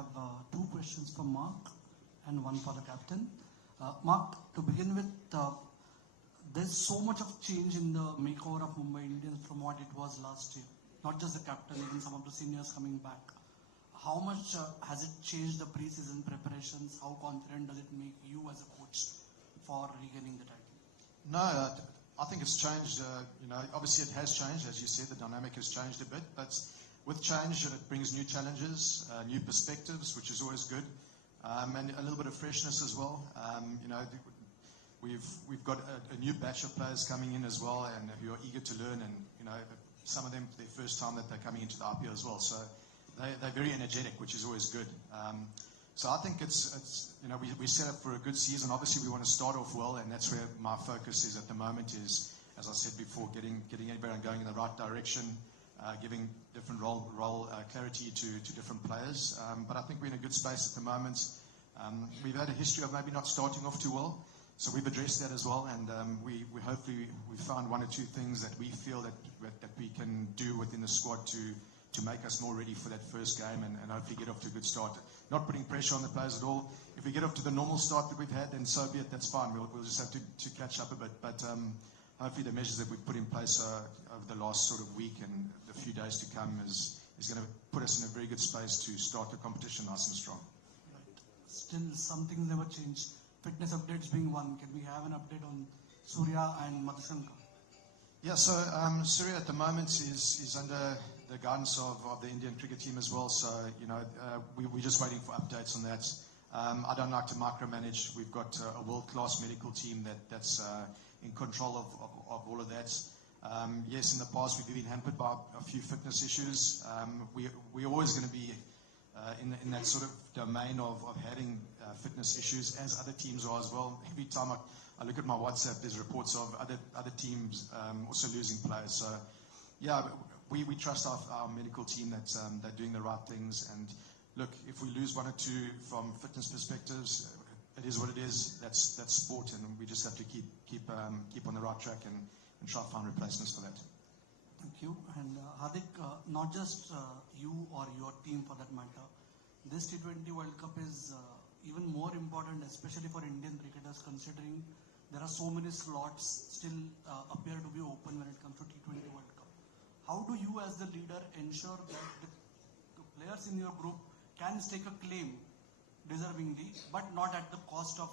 have two questions for Mark and one for the captain. Mark, to begin with, there's so much of change in the makeover of Mumbai Indians from what it was last year. Not just the captain, even some of the seniors coming back. How much has it changed the pre-season preparations? How confident does it make you as a coach for regaining the title? No, I think it's changed. Obviously it has changed, as you said. The dynamic has changed a bit, but with change it brings new challenges, new perspectives, which is always good, and a little bit of freshness as well. We've got a new batch of players coming in as well, and who are eager to learn, and some of them their first time that they're coming into the IPL as well. So they're very energetic, which is always good. So I think it's we set up for a good season. Obviously, we want to start off well, and that's where my focus is at the moment. Is, as I said before, getting everyone going in the right direction, giving different role clarity to different players. But I think we're in a good space at the moment. We've had a history of maybe not starting off too well, so we've addressed that as well. And we hopefully we found one or two things that we feel that we can do within the squad to make us more ready for that first game and hopefully get off to a good start. Not putting pressure on the players at all. If we get off to the normal start that we've had, then so be it. That's fine. We'll just have to catch up a bit. But hopefully the measures that we've put in place over the last sort of week and the few days to come is going to put us in a very good space to start the competition nice and strong. Right. Still, some things never change. Fitness updates being one. Can we have an update on Surya and Madhushankar? Yeah, so Surya at the moment is under the guidance of the Indian cricket team as well. So, we're just waiting for updates on that. I don't like to micromanage. We've got a world-class medical team that's in control of all of that. Yes, in the past we've been hampered by a few fitness issues. We're always going to be in that sort of domain of having fitness issues, as other teams are as well. Every time I look at my WhatsApp, there's reports of other teams also losing players. So, yeah, we trust our medical team that they're doing the right things. And look, if we lose one or two from fitness perspectives, it is what it is. That's sport, and we just have to keep on the right track and try to find replacements for that. Thank you. And Hardik, not just you or your team for that matter, this T20 World Cup is even more important, especially for Indian cricketers, considering there are so many slots still appear to be open when it comes to T20 World Cup. How do you as the leader ensure that the players in your group can stake a claim deservingly, but not at the cost of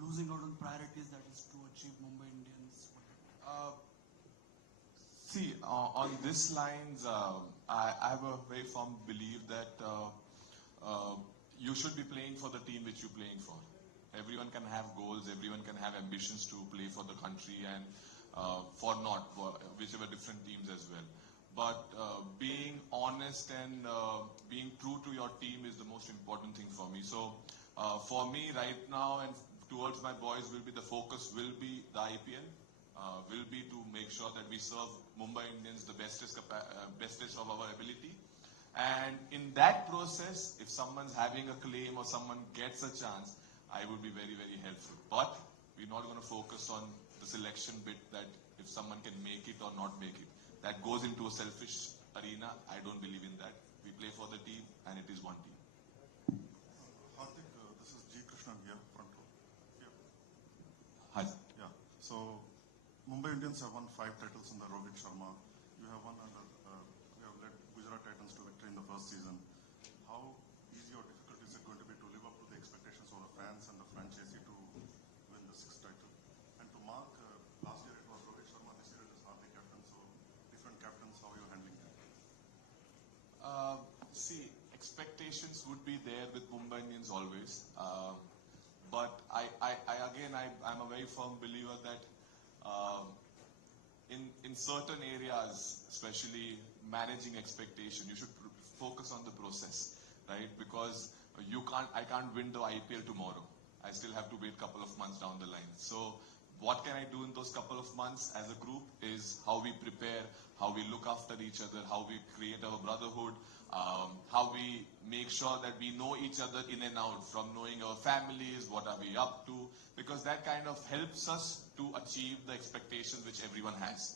losing out on priorities, that is to achieve Mumbai Indians? See, on this lines, I have a very firm belief that you should be playing for the team which you're playing for. Everyone can have goals, everyone can have ambitions to play for the country and for whichever different teams as well. But being honest and being true to your team is the most important thing for me. So for me right now and towards my boys, the focus will be the IPL. Will be to make sure that we serve Mumbai Indians the bestest of our ability. And in that process, if someone's having a claim or someone gets a chance, I would be very, very helpful. But we're not going to focus on the selection bit, that if someone can make it or not make it. That goes into a selfish arena. I don't believe in that. We play for the team, and it is one team. Hardik, this is G. Krishnan here, front row. Here. Hi. Yeah. So, Mumbai Indians have won 5 titles under Rohit Sharma. You have won under, you have led Gujarat Titans to victory in the first season. How easy or difficult is it going to be to live up to the expectations of the fans and the franchisee to win the 6th title? And to Mark, last year it was Rohit Sharma, this year it is Hardik captain. So, different captains, how are you handling that? See, expectations would be there with Mumbai Indians always. But I'm a very firm believer that in certain areas, especially managing expectation, you should focus on the process, right? Because I can't win the IPL tomorrow. I still have to wait a couple of months down the line. So what can I do in those couple of months as a group is how we prepare, how we look after each other, how we create our brotherhood, how we make sure that we know each other in and out, from knowing our families, what are we up to, because that kind of helps us to achieve the expectations which everyone has.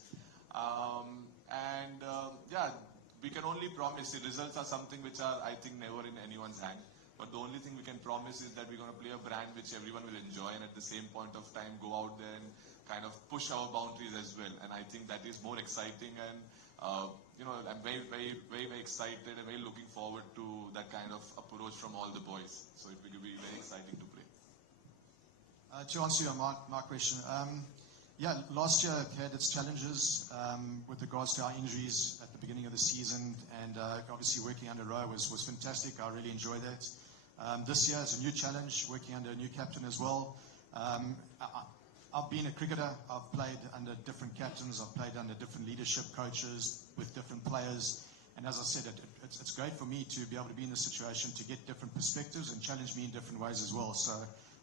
we can only promise. The results are something which are, I think, never in anyone's hand. But the only thing we can promise is that we're going to play a brand which everyone will enjoy, and at the same point of time go out there and kind of push our boundaries as well. And I think that is more exciting, and I'm very, very, very, very excited and very looking forward to that kind of approach from all the boys. So it will be very exciting to play. To answer your my question, yeah, last year had its challenges with regards to our injuries at the beginning of the season, and obviously working under Rowe was fantastic. I really enjoyed that. This year is a new challenge, working under a new captain as well. I've been a cricketer. I've played under different captains. I've played under different leadership coaches with different players. And as I said, it's great for me to be able to be in this situation to get different perspectives and challenge me in different ways as well. So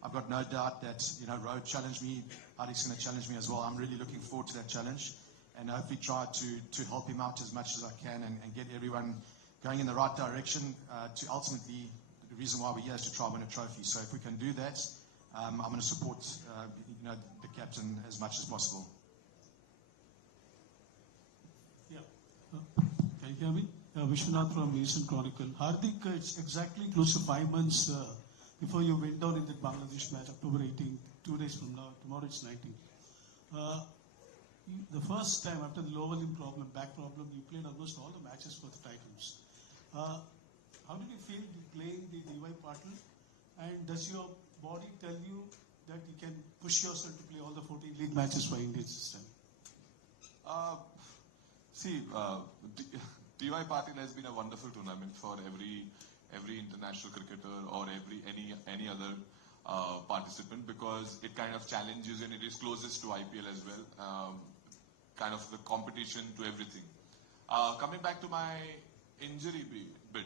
I've got no doubt that, Rowe challenged me. Hardik's going to challenge me as well. I'm really looking forward to that challenge, and hopefully try to help him out as much as I can, and get everyone going in the right direction to ultimately, the reason why we're here is to try and win a trophy. So if we can do that, I'm going to support the captain as much as possible. Yeah. Can you hear me? Vishwanath from Asian Chronicle. Hardik, it's exactly close to 5 months before you went down in the Bangladesh match, October 18, 2 days from now. Tomorrow it's 19th. The first time after the lower limb problem, back problem, you played almost all the matches for the titles. How did you feel playing the DY partner? And does your body tell you that you can push yourself to play all the 14 league matches for India this time? DY Patil has been a wonderful tournament for every international cricketer or any other participant, because it kind of challenges you, and it is closest to IPL as well. Kind of the competition to everything. Coming back to my injury bit,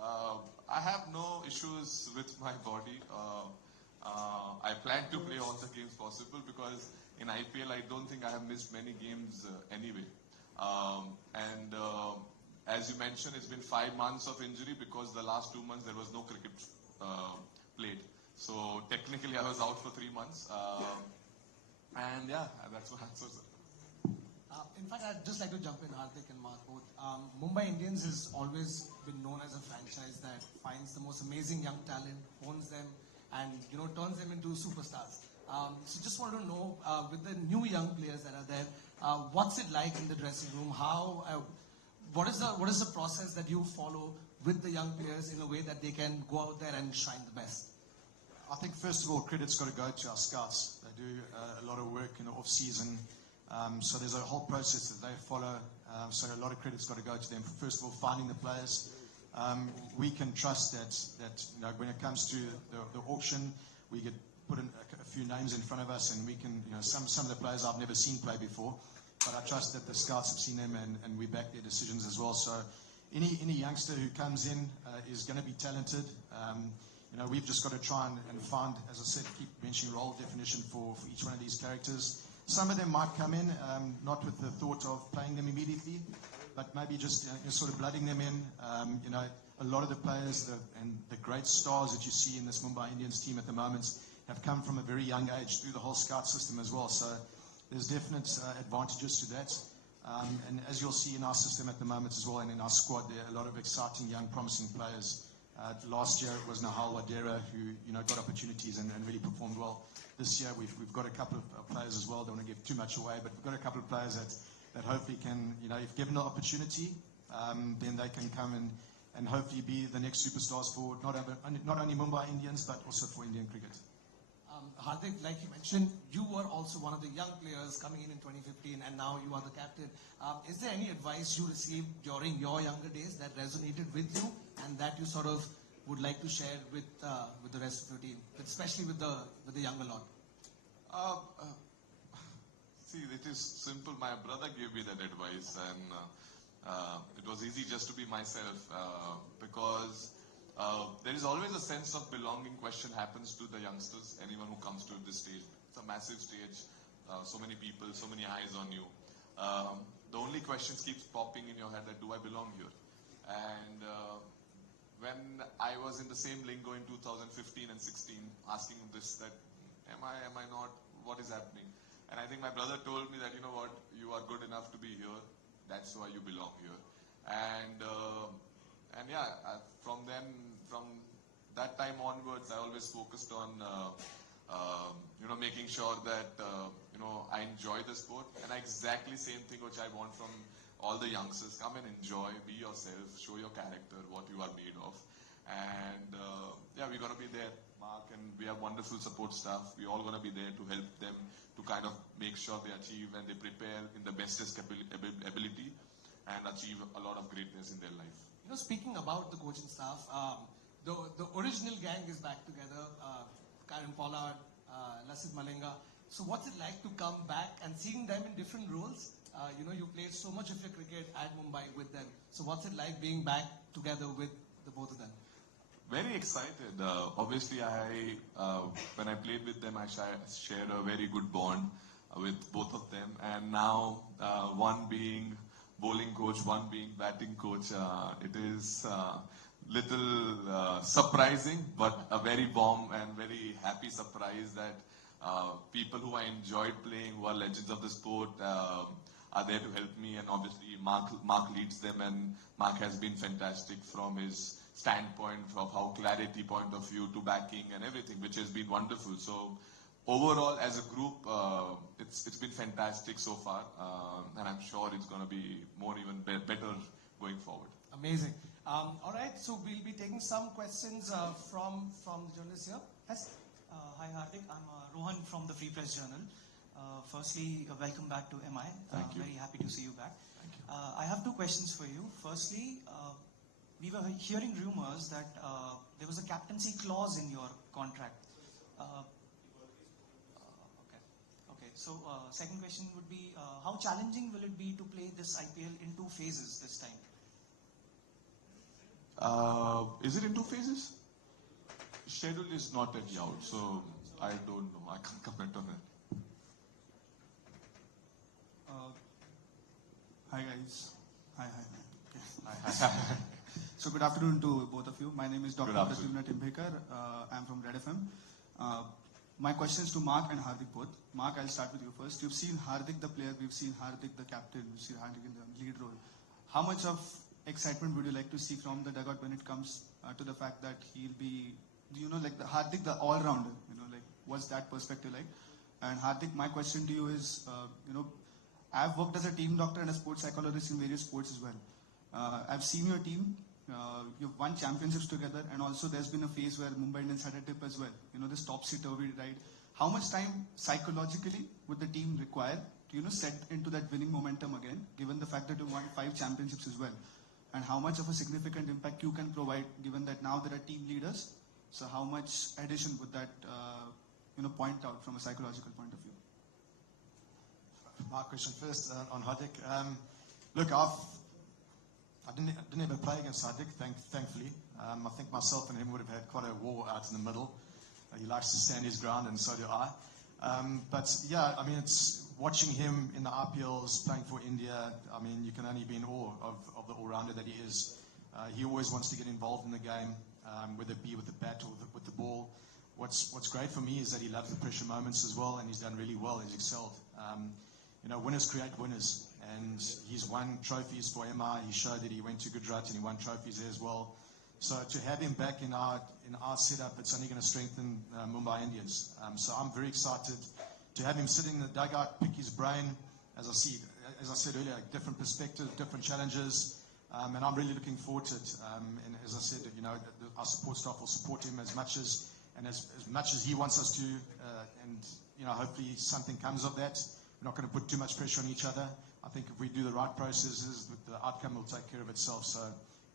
I have no issues with my body. I plan to play all the games possible, because in IPL I don't think I have missed many games anyway. As you mentioned, it's been 5 months of injury, because the last 2 months there was no cricket played. So technically I was out for 3 months. And yeah, that's what answers it. In fact, I'd just like to jump in, Hardik and Mark both. Mumbai Indians has always been known as a franchise that finds the most amazing young talent, owns them, and turns them into superstars. So just want to know, with the new young players that are there, what's it like in the dressing room? What is the process that you follow with the young players in a way that they can go out there and shine the best? I think first of all, credit's got to go to our scouts. They do a lot of work in the off season. So there's a whole process that they follow. So a lot of credit's got to go to them for, first of all, finding the players. We can trust that when it comes to the auction, we get put in a few names in front of us, and we can, some of the players I've never seen play before, but I trust that the scouts have seen them, and we back their decisions as well. So any youngster who comes in is going to be talented. We've just got to try and find, as I said, keep mentioning role definition for each one of these characters. Some of them might come in not with the thought of playing them immediately, but maybe just sort of blooding them in. A lot of the players and the great stars that you see in this Mumbai Indians team at the moment have come from a very young age through the whole scout system as well. So there's definite advantages to that. And as you'll see in our system at the moment as well, and in our squad, there are a lot of exciting, young, promising players. Last year it was Nahal Wadera who got opportunities and really performed well. This year we've got a couple of players as well. Don't want to give too much away, but we've got a couple of players that hopefully can, if given the opportunity, then they can come and hopefully be the next superstars for not only Mumbai Indians but also for Indian cricket. Hardik, like you mentioned, you were also one of the young players coming in 2015, and now you are the captain. Is there any advice you received during your younger days that resonated with you, and that you sort of would like to share with the rest of your team, especially with the younger lot? See, it is simple. My brother gave me that advice, and it was easy just to be myself, because there is always a sense of belonging question happens to the youngsters, anyone who comes to this stage. It's a massive stage, so many people, so many eyes on you. The only questions keeps popping in your head that, do I belong here? And when I was in the same lingo in 2015 and 16, asking this, that am I not, what is happening? And I think my brother told me that, you know what, you are good enough to be here, that's why you belong here. And yeah, from that time onwards, I always focused on making sure that I enjoy the sport, and exactly same thing which I want from all the youngsters. Come and enjoy, be yourself, show your character, what you are made of. And yeah, we're going to be there, Mark, and we have wonderful support staff. We're all going to be there to help them to kind of make sure they achieve and they prepare in the bestest ability and achieve a lot of greatness in their life. Speaking about the coaching staff, the original gang is back together. Karen Pollard, Lassit Malinga. So what's it like to come back and seeing them in different roles? You played so much of your cricket at Mumbai with them. So what's it like being back together with the both of them? Very excited. Obviously, when I played with them, I shared a very good bond with both of them. And now, one being bowling coach, one being batting coach, it is little surprising, but a very warm and very happy surprise that people who I enjoyed playing, who are legends of the sport, are there to help me. And obviously, Mark leads them, and Mark has been fantastic from his standpoint of how clarity point of view to backing and everything, which has been wonderful. So overall, as a group, it's been fantastic so far, and I'm sure it's going to be more even better going forward. Amazing. All right, so we'll be taking some questions from the journalists here. Yes. Hi Hardik, I'm Rohan from the Free Press Journal. Firstly, welcome back to MI. Thank you. Very happy to see you back. Thank you. I have two questions for you. Firstly, we were hearing rumors that there was a captaincy clause in your contract. Okay. So, second question would be, how challenging will it be to play this IPL in two phases this time? Is it in two phases? Schedule is not yet out, so I don't know. I can't comment on it. Hi guys. Hi. Hi. So good afternoon to both of you. My name is Dr. Good afternoon. Pradyumna Timbhekar. I'm from Red FM. My question is to Mark and Hardik both. Mark, I'll start with you first. You've seen Hardik the player, we've seen Hardik the captain, we've seen Hardik in the lead role. How much of excitement would you like to see from the dugout when it comes to the fact that he'll be, like the Hardik, the all-rounder, what's that perspective like? And Hardik, my question to you is, I've worked as a team doctor and a sports psychologist in various sports as well. I've seen your team, you've won championships together, and also there's been a phase where Mumbai Indians had a dip as well. This topsy-turvy ride. How much time psychologically would the team require to, set into that winning momentum again, given the fact that you won 5 championships as well? And how much of a significant impact you can provide, given that now there are team leaders? So how much addition would that, point out from a psychological point of view? My question first on Hardik. Look, I didn't ever play against Hardik, thankfully. I think myself and him would have had quite a war out in the middle. He likes to stand his ground, and so do I. But yeah, I mean, it's watching him in the IPLs, playing for India. I mean, you can only be in awe of the all-rounder that he is. He always wants to get involved in the game, whether it be with the bat or with the ball. What's great for me is that he loves the pressure moments as well, and he's done really well. He's excelled. Winners create winners, and he's won trophies for MI. He showed that he went to Gujarat and he won trophies there as well. So to have him back in our setup, it's only going to strengthen Mumbai Indians. So I'm very excited to have him sitting in the dugout, pick his brain. As I said earlier, different perspectives, different challenges, and I'm really looking forward to it. And as I said, our support staff will support him as much as he wants us to, and hopefully something comes of that. We're not going to put too much pressure on each other. I think if we do the right processes, the outcome will take care of itself. So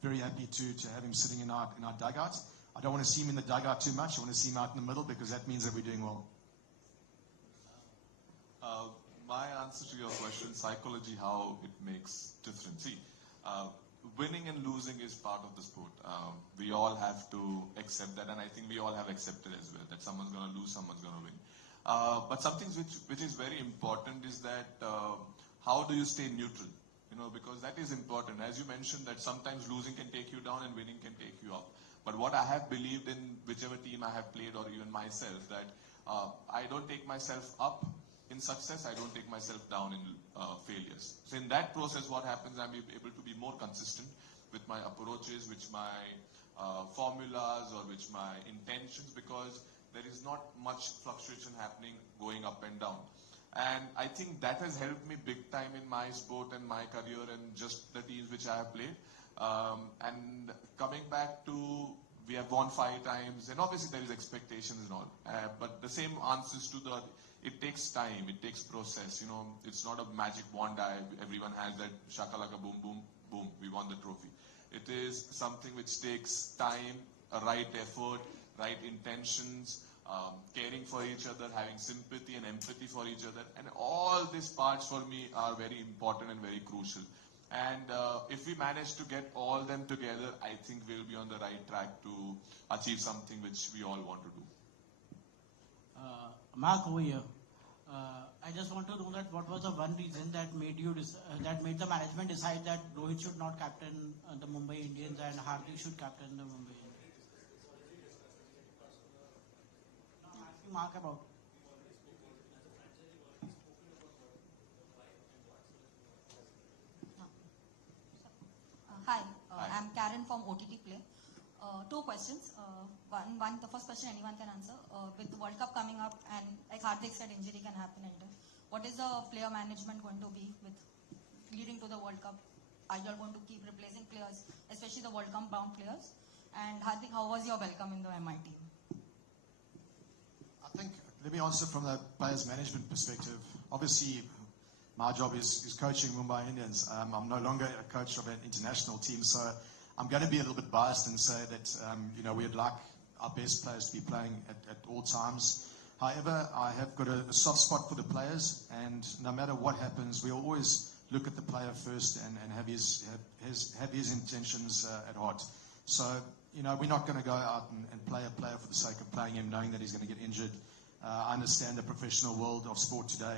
very happy to have him sitting in our dugout. I don't want to see him in the dugout too much. I want to see him out in the middle, because that means that we're doing well. My answer to your question, psychology, how it makes difference. See, winning and losing is part of the sport. We all have to accept that, and I think we all have accepted as well, that someone's going to lose, someone's going to win. But something which is very important is that how do you stay neutral? Because that is important. As you mentioned, that sometimes losing can take you down and winning can take you up. But what I have believed in whichever team I have played, or even myself, that I don't take myself up, in success, I don't take myself down in failures. So in that process, what happens, I'm able to be more consistent with my approaches, with my formulas, or with my intentions, because there is not much fluctuation happening going up and down. And I think that has helped me big time in my sport and my career and just the teams which I have played. And coming back to, we have won 5 times, and obviously there is expectations and all. But the same answers to the, it takes time, it takes process. You know, it's not a magic wand. Everyone has that shakalaka boom, boom, boom, we won the trophy. It is something which takes time, a right effort, right intentions, caring for each other, having sympathy and empathy for each other. And all these parts for me are very important and very crucial. And if we manage to get all them together, I think we'll be on the right track to achieve something which we all want to do. Mark, over here. I just want to know that what was the one reason that made you that made the management decide that Rohit should not captain the Mumbai Indians and Hardik should captain the Mumbai Indians? I'm asking Mark about. Hi, I'm Karen from OTT Play. 2 questions. The first question anyone can answer. With the World Cup coming up, and like Hardik said, injury can happen anytime. What is the player management going to be with leading to the World Cup? Are you all going to keep replacing players, especially the World Cup bound players? And Hardik, how was your welcome in the MI team? I think, let me answer from the players management perspective. Obviously, my job is coaching Mumbai Indians. I'm no longer a coach of an international team, so I'm going to be a little bit biased and say that we'd like our best players to be playing at all times. However, I have got a soft spot for the players, and no matter what happens, we always look at the player first and have his intentions at heart. So, we're not going to go out and play a player for the sake of playing him, knowing that he's going to get injured. I understand the professional world of sport today.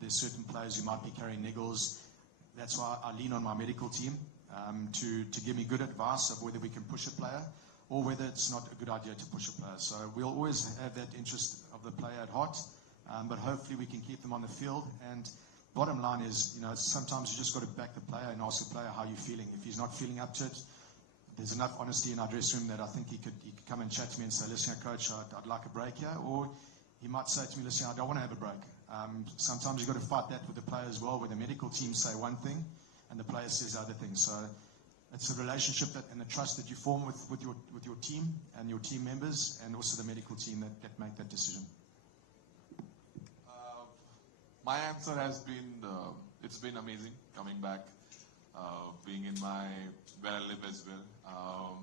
There's certain players who might be carrying niggles. That's why I lean on my medical team to give me good advice of whether we can push a player or whether it's not a good idea to push a player. So we'll always have that interest of the player at heart, but hopefully we can keep them on the field. And bottom line is, sometimes you just got to back the player and ask the player how you're feeling. If he's not feeling up to it, there's enough honesty in our dressing room that I think he could come and chat to me and say, listen, coach, I'd like a break here. Or he might say to me, listen, I don't want to have a break. Sometimes you've got to fight that with the player as well, where the medical team say one thing and the player says the other thing. So it's a relationship and the trust that you form with your team and your team members, and also the medical team that make that decision. My answer has been, it's been amazing coming back, being in where I live as well.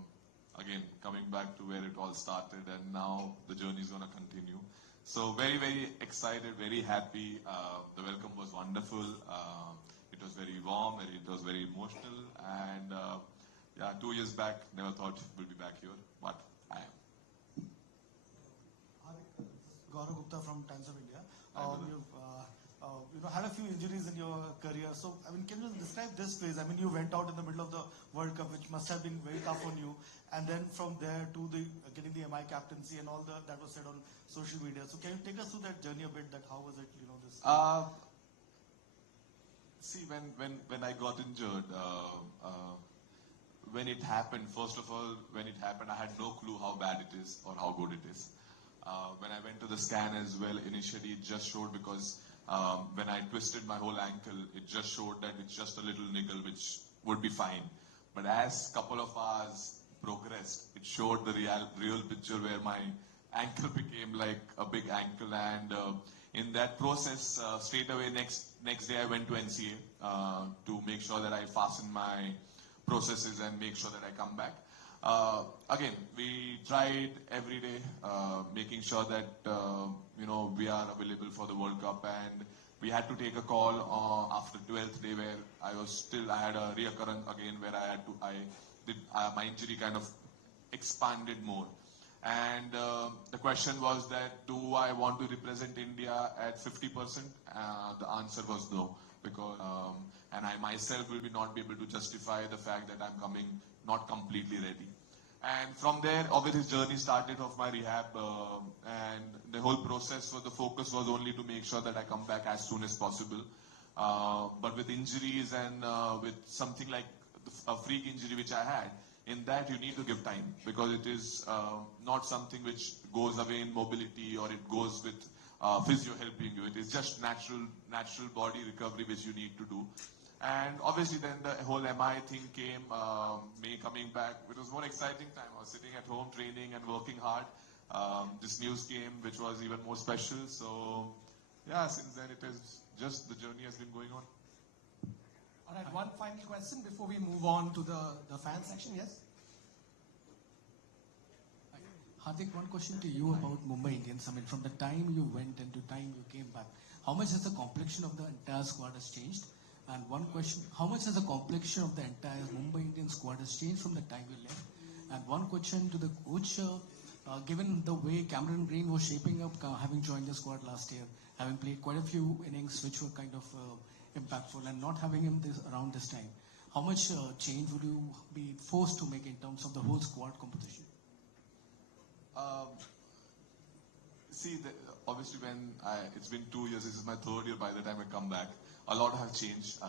Again, coming back to where it all started, and now the journey is going to continue. So very, very excited, very happy. The welcome was wonderful. It was very warm, it was very emotional, and 2 years back, never thought we'll be back here, but I am. Gaurav Gupta from Times of India. You've had a few injuries in your career. So, can you describe this phase? You went out in the middle of the World Cup, which must have been very tough on you. And then from there to getting the MI captaincy and all that was said on social media. So, can you take us through that journey a bit? That how was it? This. See, when I got injured, when it happened, first of all, when it happened, I had no clue how bad it is or how good it is. When I went to the scan as well, initially it just showed, because when I twisted my whole ankle, it just showed that it's just a little niggle which would be fine. But as couple of hours progressed, it showed the real picture where my ankle became like a big ankle, and in that process, straight away next day I went to NCA to make sure that I fasten my processes and make sure that I come back. Again, we tried every day, making sure that we are available for the World Cup, and we had to take a call after 12th day where I had a reoccurrence again where my injury kind of expanded more. And the question was that, do I want to represent India at 50%? The answer was no, because and I myself will not be able to justify the fact that I'm coming not completely ready. And from there, obviously, his journey started of my rehab, and the whole process the focus was only to make sure that I come back as soon as possible. But with injuries and with something like a freak injury which I had, in that you need to give time, because it is not something which goes away in mobility or it goes with physio helping you. It is just natural body recovery which you need to do. And obviously then the whole MI thing came, me coming back. It was more exciting time. I was sitting at home training and working hard. This news came, which was even more special. So yeah, since then it is just the journey has been going on. All right, one final question before we move on to the fan section. Yes? Hardik, one question to you about Mumbai Indians. I mean, from the time you went and to the time you came back, how much has the complexion of the entire squad has changed? And one question, how much has the complexion of the entire Mumbai Indians squad has changed from the time you left? And one question to the coach, given the way Cameron Green was shaping up, having joined the squad last year, having played quite a few innings which were kind of impactful, and not having him around this time, how much change would you be forced to make in terms of the whole squad composition? See, obviously it's been 2 years, this is my third year by the time I come back. A lot have changed.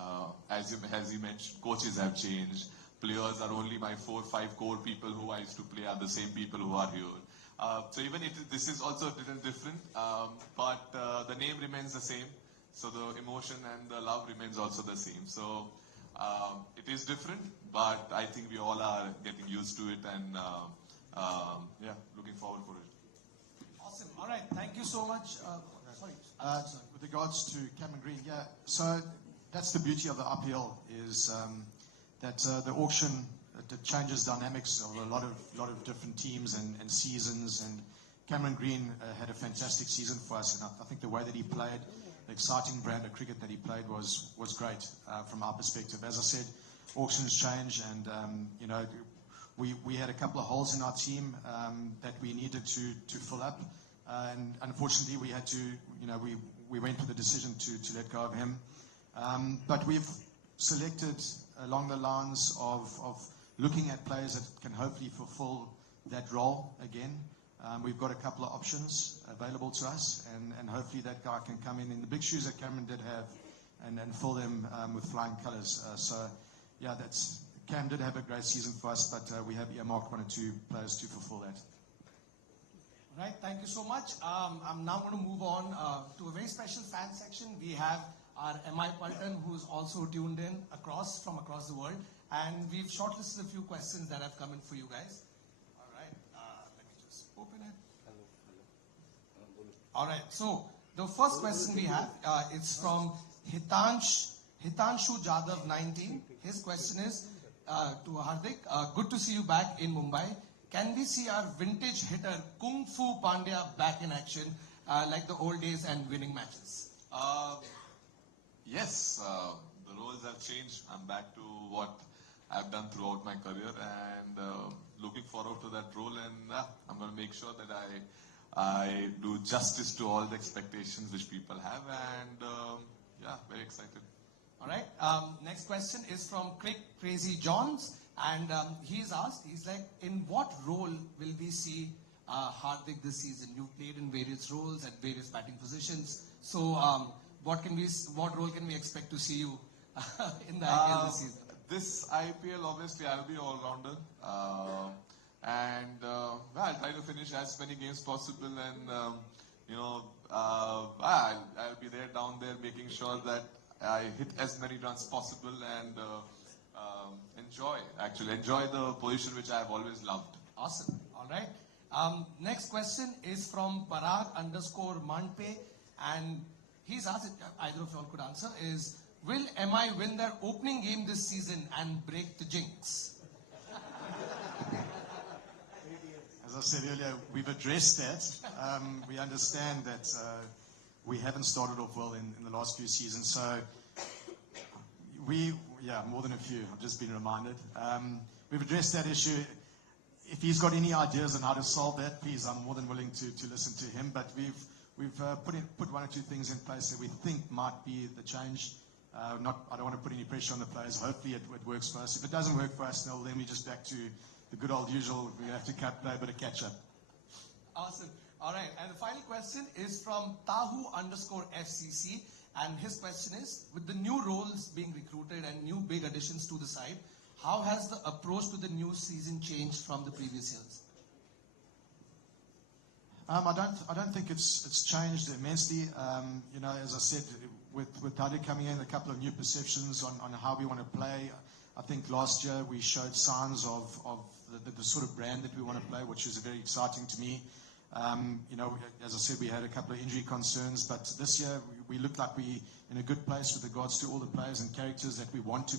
As you mentioned, coaches have changed. Players are only my 4 or 5 core people who I used to play are the same people who are here. So even this is also a little different, but the name remains the same. So the emotion and the love remains also the same. So it is different, but I think we all are getting used to it, and yeah, looking forward for it. Awesome. All right. Thank you so much. Sorry. With regards to Cameron Green, yeah, so that's the beauty of the IPL is that the auction it changes dynamics of a lot of different teams and seasons. And Cameron Green had a fantastic season for us, and I think the way that he played, the exciting brand of cricket that he played was great from our perspective. As I said, auctions change, and you know, we had a couple of holes in our team that we needed to fill up. And unfortunately, we had to, you know, we went for the decision to let go of him. But we've selected along the lines of looking at players that can hopefully fulfill that role again. We've got a couple of options available to us, and hopefully that guy can come in the big shoes that Cameron did have and fill them with flying colours. So, yeah, Cam did have a great season for us, but we have earmarked 1 or 2 players to fulfill that. Right, thank you so much. I'm now going to move on to a very special fan section. We have our MI Paltan, who's also tuned in from across the world, and we've shortlisted a few questions that have come in for you guys. All right, let me just open it. All right, so the first question we have is from Hitanshu Jadhav 19. His question is to Hardik. Good to see you back in Mumbai. Can we see our vintage hitter Kung Fu Pandya back in action like the old days and winning matches? Yes, the roles have changed. I'm back to what I've done throughout my career, and looking forward to that role. And I'm going to make sure that I do justice to all the expectations which people have. And yeah, very excited. All right. Next question is from Crazy Johns. And he's asked, he's like, in what role will we see Hardik this season? You've played in various roles at various batting positions. So what role can we expect to see you in the IPL this season? This IPL, obviously, I'll be all-rounder. Well, I'll try to finish as many games possible, and you know, I'll be there, down there, making sure that I hit as many runs possible, and enjoy the position which I have always loved. Awesome. All right. Next question is from Parag_Manpe, and he's asked, either of you all could answer, is, will MI win their opening game this season and break the jinx? As I said earlier, we've addressed that. We understand that we haven't started off well in the last few seasons, so more than a few. I've just been reminded. We've addressed that issue. If he's got any ideas on how to solve that, please, I'm more than willing to listen to him. But we've put 1 or 2 things in place that we think might be the change. I don't want to put any pressure on the players. Hopefully it works for us. If it doesn't work for us, then we're just back to the good old usual, we have to play a bit of catch up. Awesome. All right. And the final question is from Tahu_FCC. And his question is, with the new roles being recruited and new big additions to the side, how has the approach to the new season changed from the previous years? I don't think it's changed immensely. You know, as I said, with Hardik coming in, a couple of new perceptions on how we want to play. I think last year we showed signs of the sort of brand that we want to play, which is very exciting to me. You know, as I said, we had a couple of injury concerns, but this year we look like we're in a good place with regards to all the players and characters that we want to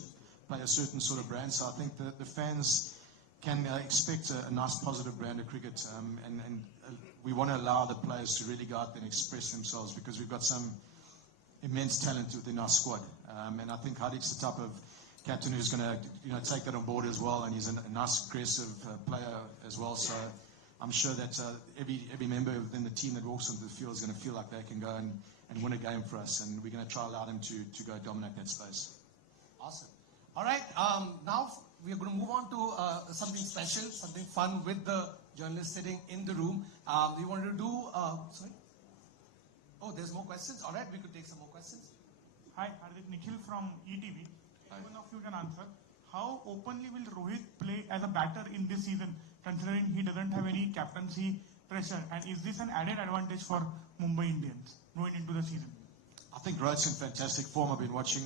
play a certain sort of brand. So I think the fans can expect a nice positive brand of cricket, and we want to allow the players to really go out there and express themselves, because we've got some immense talent within our squad. And I think Hardik's the type of captain who's going to, you know, take that on board as well, and he's a nice aggressive player as well. So I'm sure that every member within the team that walks onto the field is going to feel like they can go and win a game for us, and we're going to try allow them to go dominate that space. Awesome. All right. Now we are going to move on to something special, something fun with the journalists sitting in the room. We wanted to do. Sorry. Oh, there's more questions. All right, we could take some more questions. Hi, Hardik. Nikhil from ETV. One of you can answer. How openly will Rohit play as a batter in this season, considering he doesn't have any captaincy pressure? And is this an added advantage for Mumbai Indians going into the season? I think Rohit's in fantastic form. I've been watching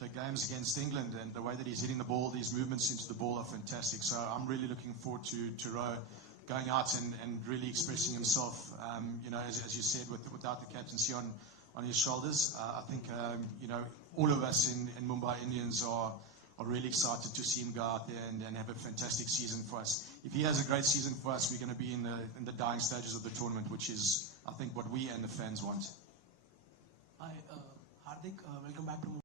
the games against England, and the way that he's hitting the ball, these movements into the ball are fantastic. So I'm really looking forward to Rohit going out and really expressing himself. You know, as you said, without the captaincy on his shoulders, I think you know, all of us in Mumbai Indians are really excited to see him go out there and have a fantastic season for us. If he has a great season for us, we're going to be in the dying stages of the tournament, which is, I think, what we and the fans want. Hi, Hardik. Welcome back to Mumbai.